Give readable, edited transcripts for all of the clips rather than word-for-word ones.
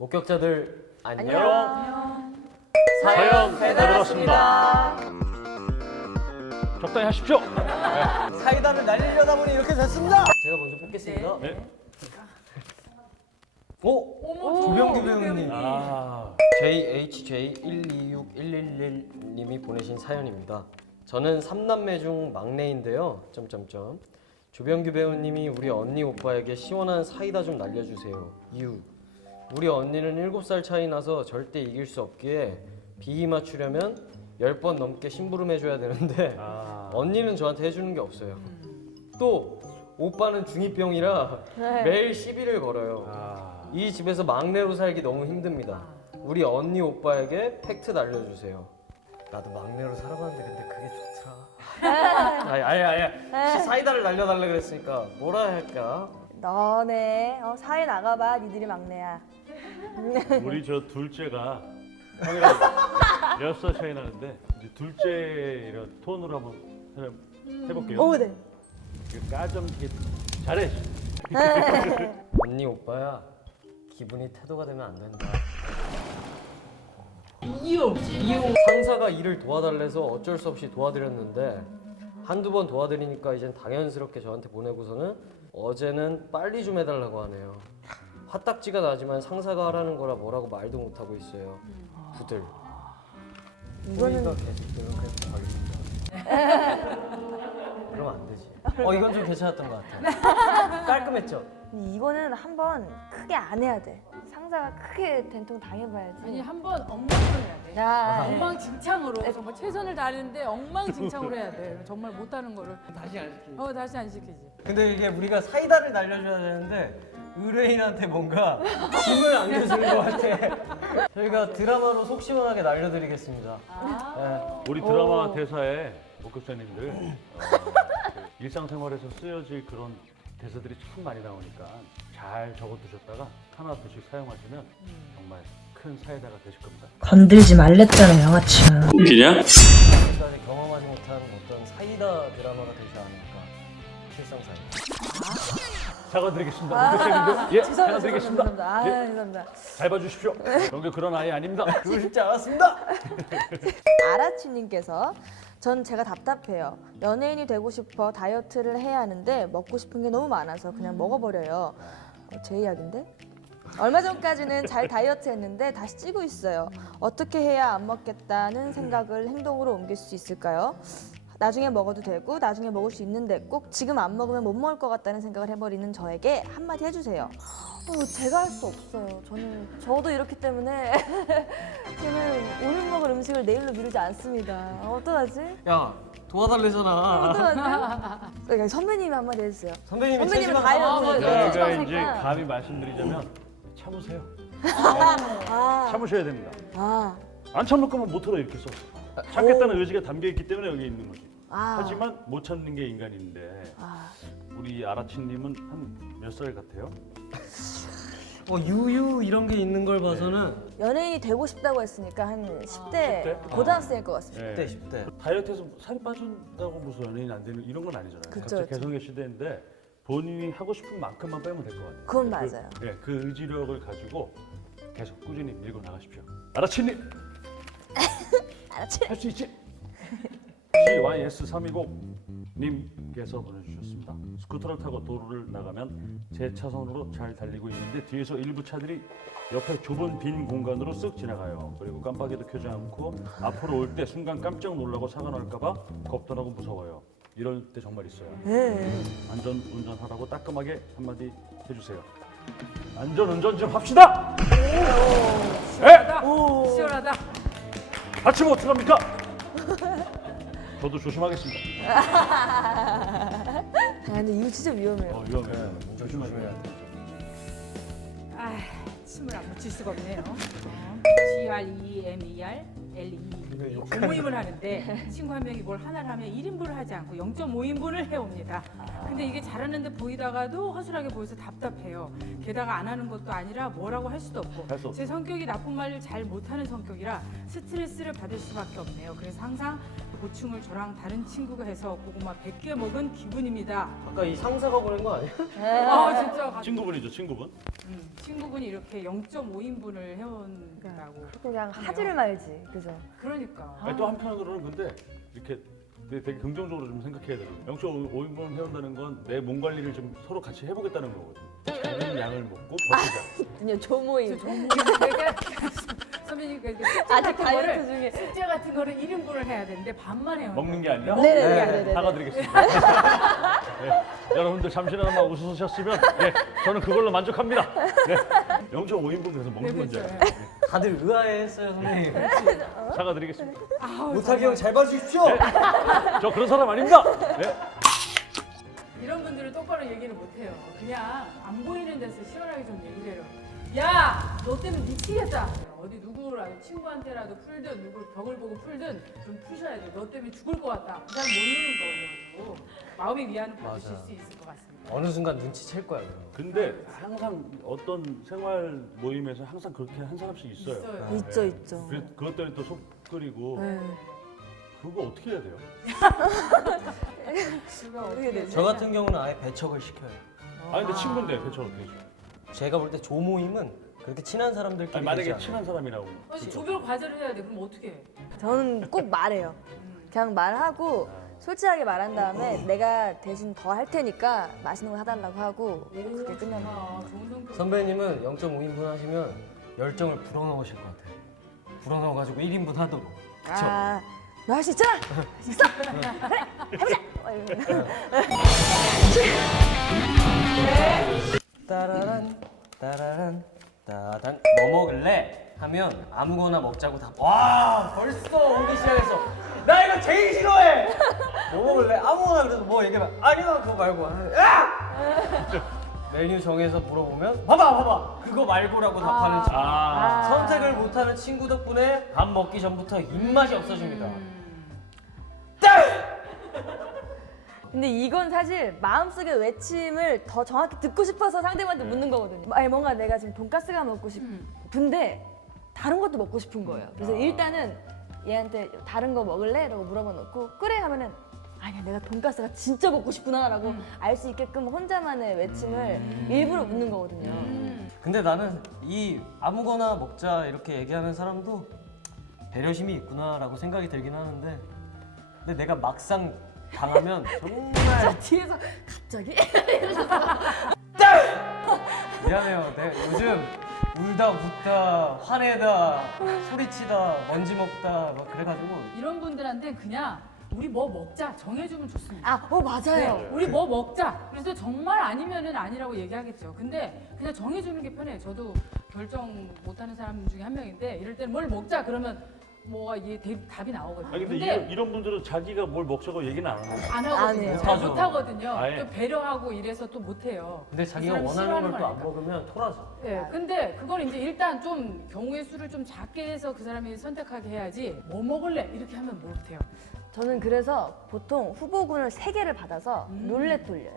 목격자들 안녕. 사연 배달왔습니다. 적당히 하십시오. 사이다를 날리려다 보니 이렇게 됐습니다. 제가 먼저 뽑겠습니다. 네. 오, 조병규 배우님. 아, JHJ126111님이 보내신 사연입니다. 저는 3남매 중 막내인데요. 조병규 배우님이 우리 언니 오빠에게 시원한 사이다 좀 날려주세요. 이유. 우리 언니는 7살 차이 나서 절대 이길 수 없기에 비위 맞추려면 10번 넘게 심부름 해줘야 되는데 언니는 저한테 해주는 게 없어요. 또 오빠는 중2병이라 매일 시비를 걸어요. 이 집에서 막내로 살기 너무 힘듭니다. 우리 언니 오빠에게 팩트 날려주세요. 나도 막내로 살아봤는데 근데 그게 좋더라. 아니. 사이다를 날려달라 그랬으니까 뭐라 할까? 너네 사회 나가봐. 니들이 막내야. 우리 저 둘째가 형이랑 6살 차이 나는데 이제 둘째 이런 톤으로 한번 해볼게요. 오, 네. 까좀 잘해. 언니 오빠야, 기분이 태도가 되면 안 된다. 이유. 상사가 일을 도와달래서 어쩔 수 없이 도와드렸는데 한두 번 도와드리니까 이젠 당연스럽게 저한테 보내고서는 어제는 빨리 좀 해달라고 하네요. 화딱지가 나지만 상사가 하라는 거라 뭐라고 말도 못하고 있어요. 부들. 이거는 소리가 계속되면 그냥 걸린다. 그러면 안 되지. 이건 좀 괜찮았던 것 같아. 깔끔했죠? 이거는 한번 크게 안 해야 돼. 상사가 크게 된통 당해봐야지. 아니 한번 엉망으로 해야 돼. 야, 엉망진창으로 정말 최선을 다하는데 엉망진창으로 해야 돼. 정말 못하는 거를 다시 안 시키지. 다시 안 시키지. 근데 이게 우리가 사이다를 날려줘야 되는데 의뢰인한테 뭔가 짐을 안겨주는 것 같아. 저희가 드라마로 속 시원하게 날려드리겠습니다. 네. 우리 드라마 대사에 목격자님들 그 일상생활에서 쓰여질 그런 대사들이 참 많이 나오니까 잘 적어두셨다가 하나둘씩 사용하시면 정말 큰 사이다가 되실 겁니다. 건들지 말랬잖아, 양아치야. 지금까지 경험하지 못한 어떤 사이다 드라마가 되지 않을까. 실상사이. 사과드리겠습니다. 목격자님들. 예, 사과드리겠습니다. 죄송합니다. 예, 죄송합니다. 잘 봐주십시오. 영규 그런 아이 아닙니다. 그러고 싶지 않았습니다. 아라치님께서 전 제가 답답해요. 연예인이 되고 싶어 다이어트를 해야 하는데 먹고 싶은 게 너무 많아서 그냥 먹어버려요. 제 이야기인데? 얼마 전까지는 잘 다이어트 했는데 다시 찌고 있어요. 어떻게 해야 안 먹겠다는 생각을 행동으로 옮길 수 있을까요? 나중에 먹어도 되고 나중에 먹을 수 있는데 꼭 지금 안 먹으면 못 먹을 것 같다는 생각을 해버리는 저에게 한마디 해주세요. 제가 할 수 없어요. 저도 이렇기 때문에 저는 오늘 먹을 음식을 내일로 미루지 않습니다. 어떡하지? 야, 도와달래잖아. 어떡하지? 그러니까 선배님이 한마디 해주세요. 선배님이 선배님은 체지방 다이어트 제가 체지방 이제 색깔. 감히 말씀드리자면 참으세요. 아, 참으셔야 됩니다. 아, 안 참을 거면 못하러 이렇게 써. 참겠다는 의지가 담겨 있기 때문에 여기 있는 거지. 아. 하지만 못 참는 게 인간인데 우리 아라치님은 한 몇 살 같아요? 유유 이런 게 있는 걸 봐서는 연예인이 되고 싶다고 했으니까 한 10대 10대? 고등학생일 것 같습니다. 10대 10대. 다이어트해서 살이 빠진다고 무슨 연예인 안 되는 이런 건 아니잖아요. 그쵸, 각자 그쵸. 개성의 시대인데 본인이 하고 싶은 만큼만 빼면 될 것 같아요. 그건 맞아요. 그 의지력을 가지고 계속 꾸준히 밀고 나가십시오. 아라치님! 아라치. 할 수 있지? CYS320님께서 보내주셨습니다. 스쿠터를 타고 도로를 나가면 제 차선으로 잘 달리고 있는데 뒤에서 일부 차들이 옆에 좁은 빈 공간으로 쓱 지나가요. 그리고 깜빡이도 켜지 않고 앞으로 올 때 순간 깜짝 놀라고 사고 날까봐 겁도 나고 무서워요. 이럴 때 정말 있어요. 네. 안전 운전하라고 따끔하게 한마디 해주세요. 안전 운전 좀 합시다. 시원하다. 시원하다. 다치면 어떡합니까? 저도 조심하겠습니다. 근데 이거 진짜 위험해요. 위험해요. 조심해야 돼. 침을 안 묻힐 수가 없네요. GREMER LE 모임을 하는데 친구 한 명이 뭘 하나를 하면 1인분을 하지 않고 0.5인분을 해옵니다. 근데 이게 잘하는데 보이다가도 허술하게 보여서 답답해요. 게다가 안 하는 것도 아니라 뭐라고 할 수도 없고 할 수 없어. 제 성격이 나쁜 말을 잘 못하는 성격이라 스트레스를 받을 수밖에 없네요. 그래서 항상 고충을 저랑 다른 친구가 해서 고구마 100개 먹은 기분입니다. 아까 이 상사가 보낸 거 아니야? 아 진짜 친구분이죠, 친구분. 친구분이 이렇게 0.5인분을 해온다고. 그냥 하지를 말지, 그죠? 그러니까. 아니, 또 한편으로는 근데 이렇게 되게 긍정적으로 좀 생각해야 돼요. 0.5인분 해온다는 건 내 몸 관리를 좀 서로 같이 해보겠다는 거거든요. 작은 양을 먹고 버티자. 아니요, 조모임. 내가 선배님 그 숙제 아직 같은 다이어트 거를 중에. 숙제 같은 거를 1인분을 해야 되는데 반만 해요. 먹는 게 아니라 네네네. 사과드리겠습니다. 네, 여러분들 잠시나마 웃으셨으면 네, 저는 그걸로 만족합니다. 네, 0.5인분 그래서 먹는 건지 그렇죠. 알아요. 다들 의아해했어요, 선생님. 사과드리겠습니다. 못하게 형 잘 봐주십시오. 저 그런 사람 아닙니다. 네. 이런 분들은 똑바로 얘기를 못해요. 그냥 안 보이는 데서 시원하게 좀 얘기를 해요. 야, 너 때문에 미치겠다. 어디 누구라도 친구한테라도 풀든 누구 벽을 보고 풀든 좀 푸셔야 돼. 너 때문에 죽을 것 같다. 그 사람 모르는 거예요. 마음의 위안을 받으실 맞아. 수 있을 것 같습니다. 어느 순간 눈치챌 거야, 그럼. 근데 항상 어떤 생활 모임에서 항상 그렇게 한 사람씩 있어요. 있어요. 있죠, 있죠. 그것 때문에 또 속 끓이고 네. 그거 어떻게 해야 돼요? 그거 어떻게 되죠? 저 같은 경우는 아예 배척을 시켜요. 아 근데 친구인데 배척 어떻게 해줘? 제가 볼 때 조모임은 그렇게 친한 사람들끼리 아니, 만약에 되지 않아요. 친한 사람이라고. 사실 조별 과제를 해야 돼. 그럼 어떻게 해? 저는 꼭 말해요. 그냥 말하고 솔직하게 말한 다음에 내가 대신 더 할 테니까 맛있는 거 사달라고 하고 그게 끝나는 거예요. 아, 좋은 성격. 선배님은 0.5인분 하시면 열정을 불어넣으실 것 같아요. 불어넣어가지고 1인분 하도록. 그쵸? 아, 너 할 수 있잖아! 할 수 있어! 그래! 해보자! 막 이러면. 따라란 따라란 따단 뭐 먹을래? 하면 아무거나 먹자고 와 벌써 오기 시작했어. 나 이거 제일 싫어해. 뭐 먹을래? 아무거나. 그래서 뭐 얘기하면 아니야 그거 말고. 메뉴 정해서 물어보면 봐봐 그거 말고라고 답하는 친구. 선택을 못하는 친구 덕분에 밥 먹기 전부터 입맛이 없어집니다. 근데 이건 사실 마음속의 외침을 더 정확히 듣고 싶어서 상대방한테 묻는 거거든요. 아니, 뭔가 내가 지금 돈가스가 먹고 싶은데 다른 것도 먹고 싶은 거예요. 그래서 일단은 얘한테 다른 거 먹을래? 라고 물어봐 놓고 그래 하면은 아니야 내가 돈가스가 진짜 먹고 싶구나 라고 알 수 있게끔 혼자만의 외침을 일부러 묻는 거거든요. 근데 나는 이 아무거나 먹자 이렇게 얘기하는 사람도 배려심이 있구나라고 생각이 들긴 하는데 근데 내가 막상 당하면 정말 뒤에서 갑자기? 미안해요. 내가 요즘 울다 웃다 화내다 소리치다 먼지 먹다 막 그래가지고 이런 분들한테 그냥 우리 뭐 먹자 정해주면 좋습니다. 아, 맞아요. 네, 우리 뭐 먹자. 그래서 정말 아니면은 아니라고 얘기하겠죠. 근데 그냥 정해주는 게 편해요. 저도 결정 못하는 사람 중에 한 명인데 이럴 때는 뭘 먹자 그러면 뭐가 이게 답이 나오거든요. 아니 근데 이런 분들은 자기가 뭘 먹자고 얘기는 안 하는 거예요. 안 안 하거든요. 해요. 잘 못하죠. 못하거든요. 아예. 또 배려하고 이래서 또 못해요. 근데 자기가 그 사람 원하는 걸 싫어하는 또 안 거니까. 먹으면 토라져. 네, 근데 그건 이제 일단 좀 경우의 수를 좀 작게 해서 그 사람이 선택하게 해야지 뭐 먹을래 이렇게 하면 못해요. 저는 그래서 보통 후보군을 3개를 받아서 룰렛 돌려요.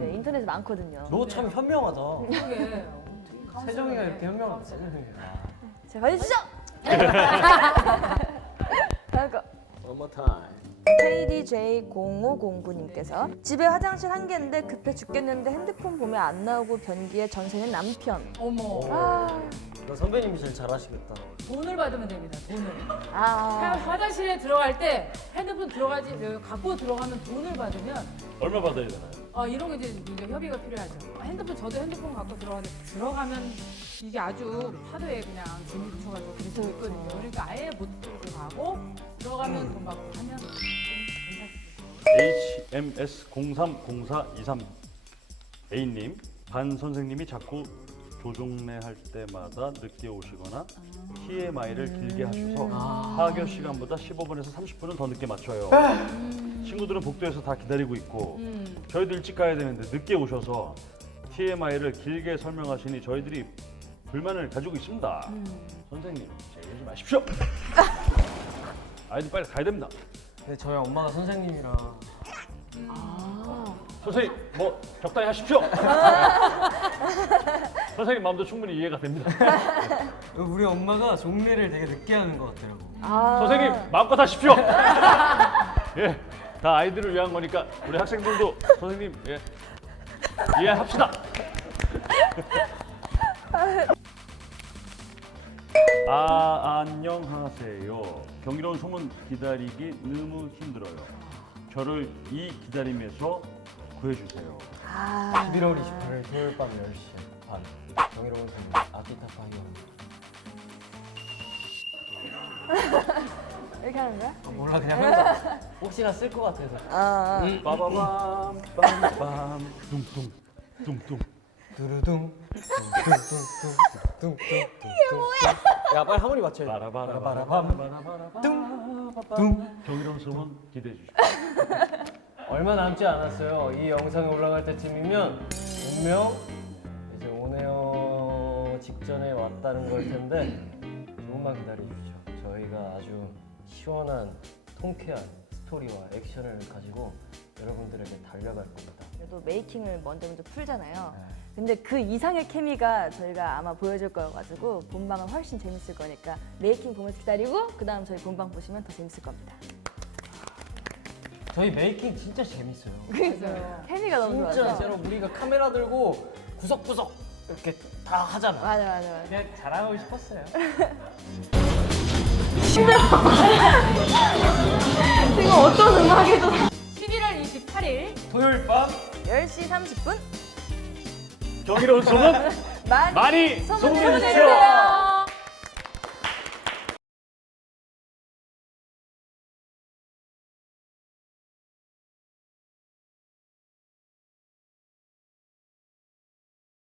네, 인터넷에 많거든요. 너 참 현명하다. 그러게. 세정이가 이렇게 현명하다. 자, 가주시죠! 다음 거. One more time. KDJ0509님께서 집에 화장실 한 개인데 급해 죽겠는데 핸드폰 보면 안 나오고 변기에 전세는 남편. 어머, 너 선배님이 제일 잘하시겠다. 돈을 받으면 됩니다. 돈을. 아, 화장실에 들어갈 때 핸드폰 갖고 들어가면 돈을 받으면 얼마 받아야 되나요? 이런 게 이제 협의가 필요하죠. 저도 핸드폰 갖고 들어가면 이게 아주 파도에 그냥 재미 붙여가지고 그래서 있거든요. 그러니까 아예 못 들어가고 들어가면 돈 받고 하면 좀 괜찮습니다. HMS030423A님 반 선생님이 자꾸 조종래 할 때마다 늦게 오시거나 TMI를 길게 하셔서 하교 시간보다 15분에서 30분은 더 늦게 맞춰요. 친구들은 복도에서 다 기다리고 있고 저희도 일찍 가야 되는데 늦게 오셔서 TMI를 길게 설명하시니 저희들이 불만을 가지고 있습니다. 선생님, 이러지 마십시오. 아이들 빨리 가야 됩니다. 근데 저희 엄마가 선생님이라 선생님 뭐 적당히 하십시오. 선생님 마음도 충분히 이해가 됩니다. 우리 엄마가 종례를 되게 늦게 하는 것 같더라고. 선생님 마음껏 하십시오. 예, 다 아이들을 위한 거니까 우리 학생들도 선생님 예, 이해합시다. 안녕하세요. 경이로운 소문 기다리기 너무 힘들어요. 저를 이 기다림에서 구해주세요. 11월 28일 토요일 밤 10시 반 정의로운 소문 아기타 파이어. 이렇게 하는 거야? 몰라 그냥 한다. 혹시나 쓸 것 같아서. 빠바밤 빰빰 뚱뚱 뚱뚱. 두루둥 뚱뚱뚱뚱뚱뚱. 이게 뭐야? 야 빨리 하모니 맞춰야 돼. 바라바라밤 뚱뚱. 경이로운 소문 기대해 주십시오. 얼마 남지 않았어요. 이 영상이 올라갈 때쯤이면 분명 이제 온에어 직전에 왔다는 걸 텐데 조금만 기다려주시죠. 저희가 아주 시원한 통쾌한 스토리와 액션을 가지고 여러분들에게 달려갈 겁니다. 그래도 메이킹을 먼저 풀잖아요. 근데 그 이상의 케미가 저희가 아마 보여줄 거여가지고 본방은 훨씬 재밌을 거니까 메이킹 보면서 기다리고 그 다음 저희 본방 보시면 더 재밌을 겁니다. 저희 메이킹 진짜 재밌어요. 케미가 너무 진짜 좋아서. 진짜로 우리가 카메라 들고 구석구석 이렇게 다 하잖아. 맞아. 그냥 자랑하고 싶었어요. 지금 어떤 음악에도 11월 28일 토요일 밤 10시 30분 경이로운 소문 많이 많이 소문 소문해 주십시오. 보내주세요.